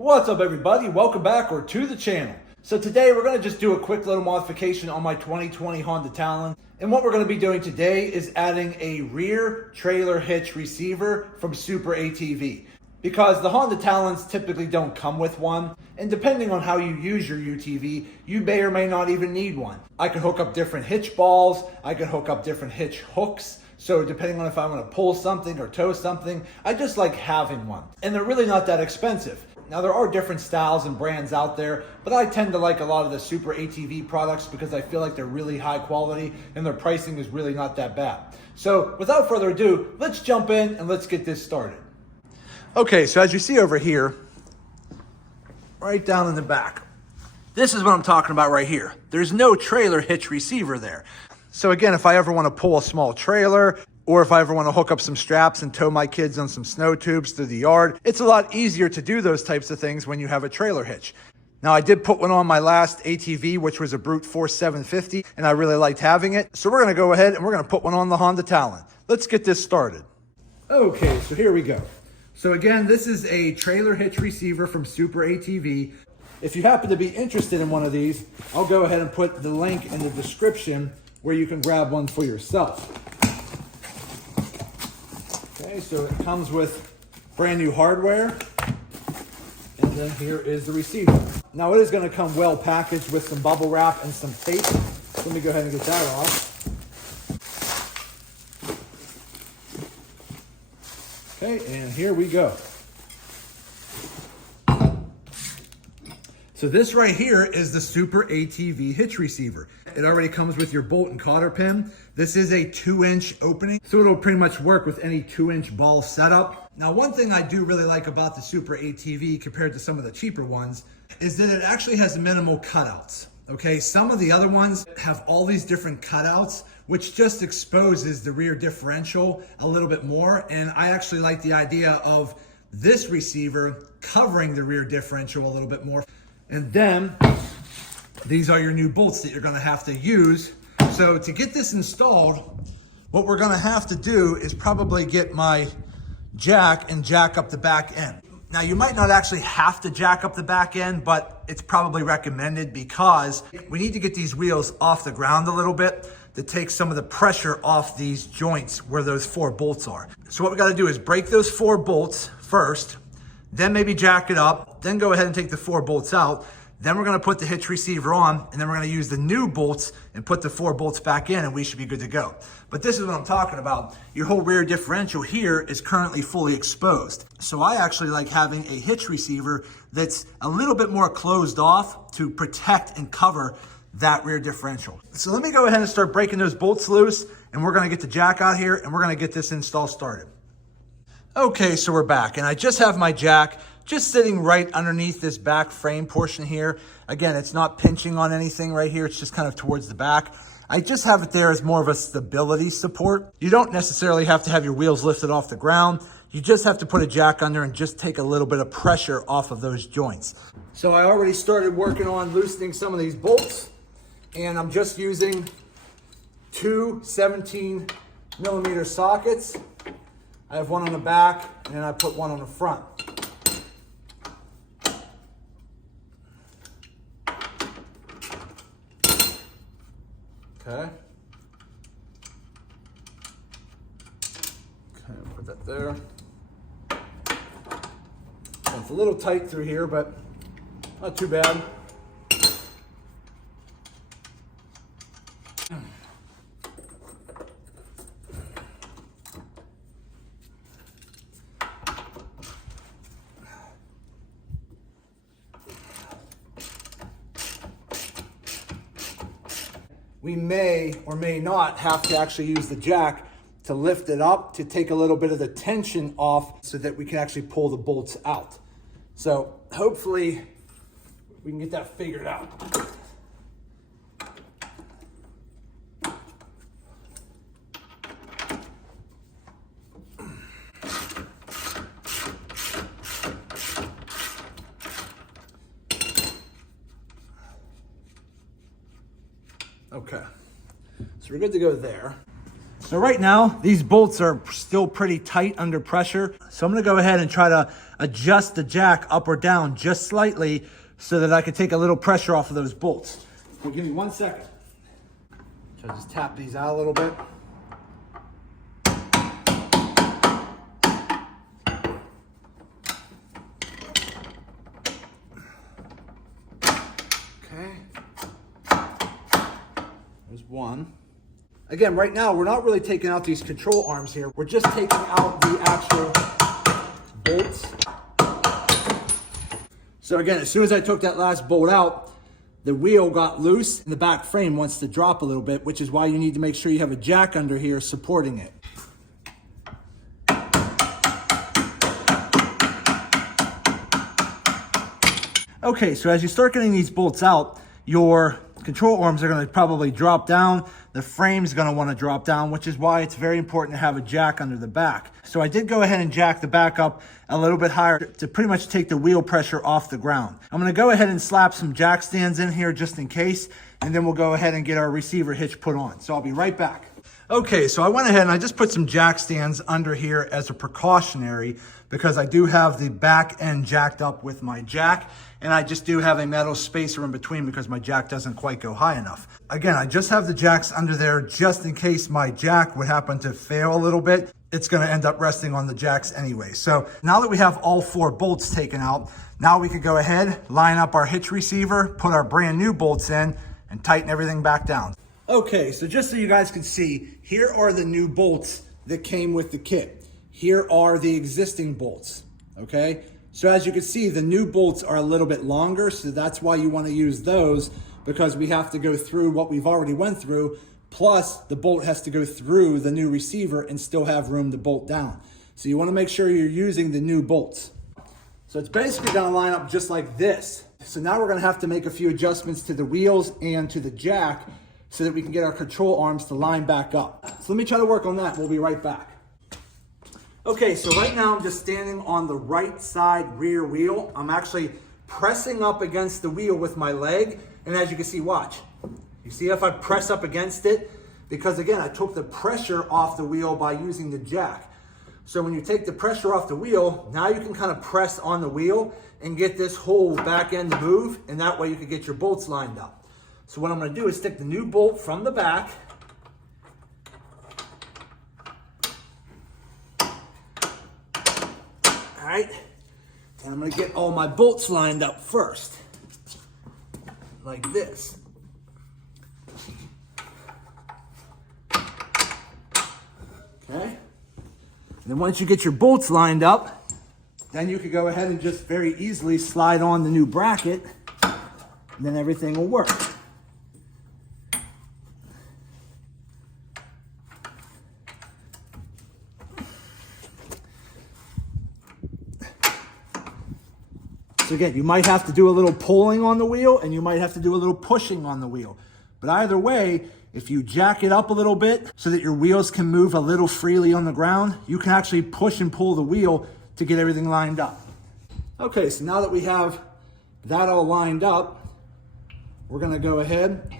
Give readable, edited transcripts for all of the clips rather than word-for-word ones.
What's up everybody? Welcome back or to the channel. So today we're going to just do a quick little modification on my 2020 Honda Talon. And what we're going to be doing today is adding a rear trailer hitch receiver from SuperATV. Because the Honda Talons typically don't come with one. And depending on how you use your UTV, you may or may not even need one. I can hook up different hitch balls. I can hook up different hitch hooks. So depending on if I want to pull something or tow something, I just like having one. And they're really not that expensive. Now there are different styles and brands out there, but I tend to like a lot of the SuperATV products because I feel like they're really high quality and their pricing is really not that bad. So without further ado, let's jump in and let's get this started. Okay, so as you see over here, right down in the back, this is what I'm talking about right here. There's no trailer hitch receiver there. So again, if I ever want to pull a small trailer, or if I ever want to hook up some straps and tow my kids on some snow tubes through the yard, it's a lot easier to do those types of things when you have a trailer hitch. Now I did put one on my last ATV, which was a Brute Force 750, and I really liked having it. So we're going to go ahead and we're going to put one on the Honda Talon. Let's get this started. Okay, so here we go. So again, this is a trailer hitch receiver from SuperATV. If you happen to be interested in one of these, I'll go ahead and put the link in the description where you can grab one for yourself. Okay, so it comes with brand new hardware, and then here is the receiver. Now it is going to come well packaged with some bubble wrap and some tape. So let me go ahead and get that off. Okay, and here we go. So this right here is the SuperATV hitch receiver. It already comes with your bolt and cotter pin. This is a 2-inch opening, so it'll pretty much work with any 2-inch ball setup. Now, one thing I do really like about the SuperATV compared to some of the cheaper ones is that it actually has minimal cutouts. Okay, some of the other ones have all these different cutouts, which just exposes the rear differential a little bit more. And I actually like the idea of this receiver covering the rear differential a little bit more. And then these are your new bolts that you're going to have to use. So to get this installed, what we're going to have to do is probably get my jack and jack up the back end. Now you might not actually have to jack up the back end, but it's probably recommended because we need to get these wheels off the ground a little bit to take some of the pressure off these joints where those 4 bolts are. So what we got to do is break those 4 bolts first, then maybe jack it up, then go ahead and take the 4 bolts out. Then we're going to put the hitch receiver on, and then we're going to use the new bolts and put the 4 bolts back in, and we should be good to go. But this is what I'm talking about. Your whole rear differential here is currently fully exposed. So I actually like having a hitch receiver that's a little bit more closed off to protect and cover that rear differential. So let me go ahead and start breaking those bolts loose, and we're going to get the jack out here, and we're going to get this install started. Okay, so we're back, and I just have my jack just sitting right underneath this back frame portion here. Again, it's not pinching on anything right here. It's just kind of towards the back. I just have it there as more of a stability support. You don't necessarily have to have your wheels lifted off the ground. You just have to put a jack under and just take a little bit of pressure off of those joints. So I already started working on loosening some of these bolts, and I'm just using 2 17mm sockets. I have one on the back, and then I put one on the front. Okay. Okay, put that there. It's a little tight through here, but not too bad. We may or may not have to actually use the jack to lift it up to take a little bit of the tension off so that we can actually pull the bolts out. So hopefully we can get that figured out. Okay, so we're good to go there. So right now, these bolts are still pretty tight under pressure. So I'm gonna go ahead and try to adjust the jack up or down just slightly so that I can take a little pressure off of those bolts. So give me 1 second. So I just tap these out a little bit. Okay. There's one. Again, right now, we're not really taking out these control arms here. We're just taking out the actual bolts. So again, as soon as I took that last bolt out, the wheel got loose and the back frame wants to drop a little bit, which is why you need to make sure you have a jack under here supporting it. Okay, so as you start getting these bolts out, your control arms are going to probably drop down. The frame's going to want to drop down, which is why it's very important to have a jack under the back. So I did go ahead and jack the back up a little bit higher to pretty much take the wheel pressure off the ground. I'm going to go ahead and slap some jack stands in here just in case, and then we'll go ahead and get our receiver hitch put on. So I'll be right back. Okay, so I went ahead and I just put some jack stands under here as a precautionary because I do have the back end jacked up with my jack, and I just do have a metal spacer in between because my jack doesn't quite go high enough. Again, I just have the jacks under there just in case my jack would happen to fail a little bit. It's gonna end up resting on the jacks anyway. So now that we have all 4 bolts taken out, now we could go ahead, line up our hitch receiver, put our brand new bolts in, and tighten everything back down. Okay, so just so you guys can see, here are the new bolts that came with the kit. Here are the existing bolts, okay? So as you can see, the new bolts are a little bit longer, so that's why you want to use those, because we have to go through what we've already went through, plus the bolt has to go through the new receiver and still have room to bolt down. So you want to make sure you're using the new bolts. So it's basically going to line up just like this. So now we're going to have to make a few adjustments to the wheels and to the jack so that we can get our control arms to line back up. So let me try to work on that. We'll be right back. Okay, so right now I'm just standing on the right side rear wheel. I'm actually pressing up against the wheel with my leg. And as you can see, watch. You see if I press up against it? Because again, I took the pressure off the wheel by using the jack. So when you take the pressure off the wheel, now you can kind of press on the wheel and get this whole back end to move. And that way you can get your bolts lined up. So what I'm going to do is stick the new bolt from the back. All right. And I'm going to get all my bolts lined up first. Like this. Okay. And then once you get your bolts lined up, then you could go ahead and just very easily slide on the new bracket, and then everything will work. So again, you might have to do a little pulling on the wheel and you might have to do a little pushing on the wheel. But either way, if you jack it up a little bit so that your wheels can move a little freely on the ground, you can actually push and pull the wheel to get everything lined up. Okay, so now that we have that all lined up, we're gonna go ahead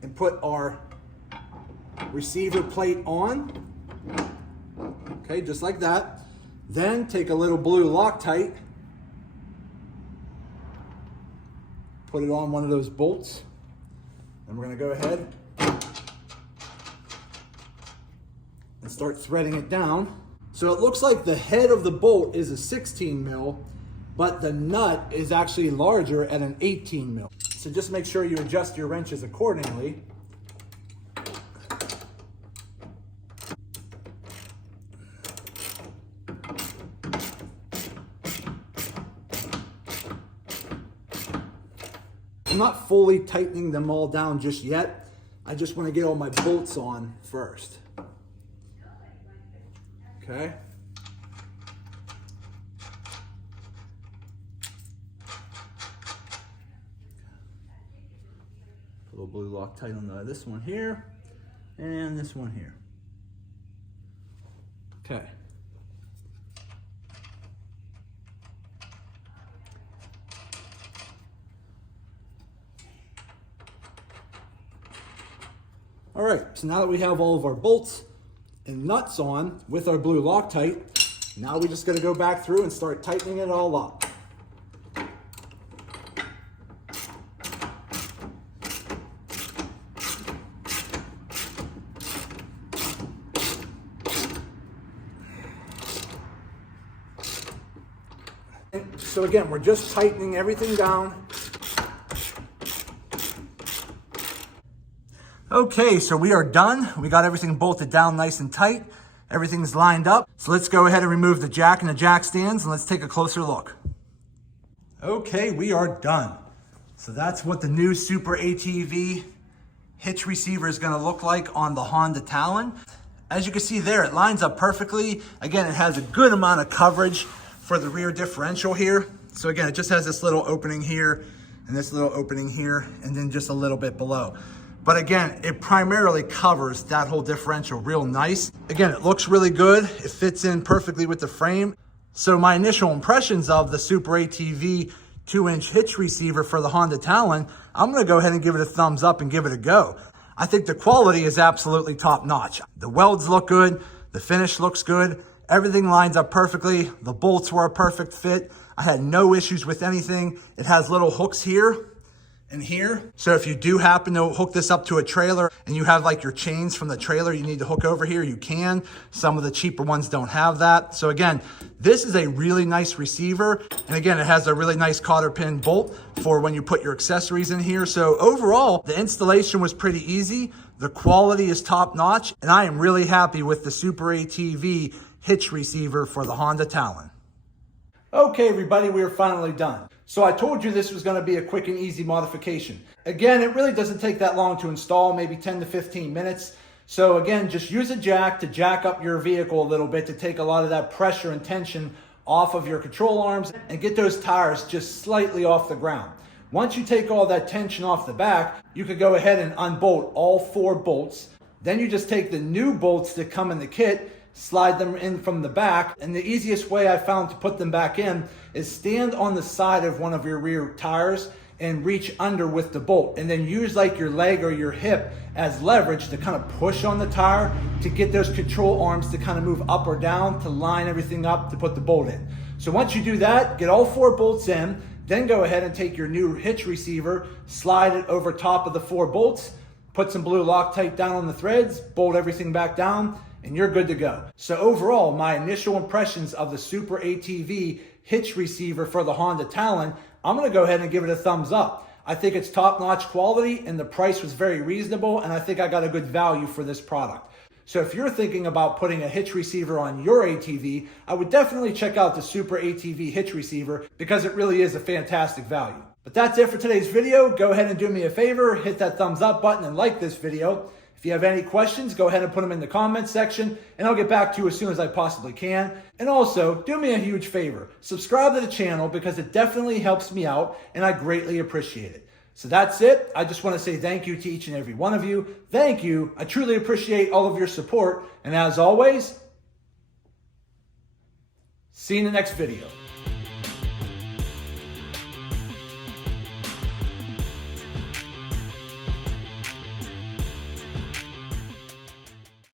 and put our receiver plate on. Okay, just like that. Then take a little blue Loctite, put it on one of those bolts, and we're going to go ahead and start threading it down. So it looks like the head of the bolt is a 16 mil, but the nut is actually larger at an 18 mil. So just make sure you adjust your wrenches accordingly. I'm not fully tightening them all down just yet. I just want to get all my bolts on first. Okay. A little blue Loctite on this one here and this one here. Okay. All right, so now that we have all of our bolts, and nuts on with our blue Loctite. Now we just gotta go back through and start tightening it all up. So again, we're just tightening everything down. Okay, so we are done. We got everything bolted down nice and tight. Everything's lined up. So let's go ahead and remove the jack and the jack stands and let's take a closer look. Okay, we are done. So that's what the new SuperATV hitch receiver is gonna look like on the Honda Talon. As you can see there, it lines up perfectly. Again, it has a good amount of coverage for the rear differential here. So again, it just has this little opening here and this little opening here and then just a little bit below. But again, it primarily covers that whole differential real nice. Again, it looks really good. It fits in perfectly with the frame. So my initial impressions of the SuperATV 2-inch hitch receiver for the Honda Talon, I'm gonna go ahead and give it a thumbs up and give it a go. I think the quality is absolutely top notch. The welds look good, the finish looks good, everything lines up perfectly. The bolts were a perfect fit. I had no issues with anything. It has little hooks here and here. So if you do happen to hook this up to a trailer and you have like your chains from the trailer you need to hook over here, you can. Some of the cheaper ones don't have that. So again, this is a really nice receiver. And again, it has a really nice cotter pin bolt for when you put your accessories in here. So overall, the installation was pretty easy. The quality is top notch. And I am really happy with the SuperATV hitch receiver for the Honda Talon. Okay, everybody, we are finally done. So I told you this was going to be a quick and easy modification. Again, it really doesn't take that long to install, maybe 10 to 15 minutes. So again, just use a jack to jack up your vehicle a little bit to take a lot of that pressure and tension off of your control arms and get those tires just slightly off the ground. Once you take all that tension off the back, you could go ahead and unbolt all 4 bolts. Then you just take the new bolts that come in the kit, slide them in from the back, and the easiest way I found to put them back in is stand on the side of one of your rear tires and reach under with the bolt, and then use like your leg or your hip as leverage to kind of push on the tire to get those control arms to kind of move up or down to line everything up to put the bolt in. So once you do that, get all 4 bolts in, then go ahead and take your new hitch receiver, slide it over top of the 4 bolts, put some blue Loctite down on the threads, bolt everything back down, and you're good to go. So overall, my initial impressions of the SuperATV hitch receiver for the Honda Talon, I'm gonna go ahead and give it a thumbs up. I think it's top-notch quality and the price was very reasonable, and I think I got a good value for this product. So if you're thinking about putting a hitch receiver on your ATV, I would definitely check out the SuperATV hitch receiver because it really is a fantastic value. But that's it for today's video. Go ahead and do me a favor, hit that thumbs up button and like this video. If you have any questions, go ahead and put them in the comments section and I'll get back to you as soon as I possibly can. And also, do me a huge favor, subscribe to the channel because it definitely helps me out and I greatly appreciate it. So that's it. I just want to say thank you to each and every one of you. Thank you. I truly appreciate all of your support. And as always, see you in the next video.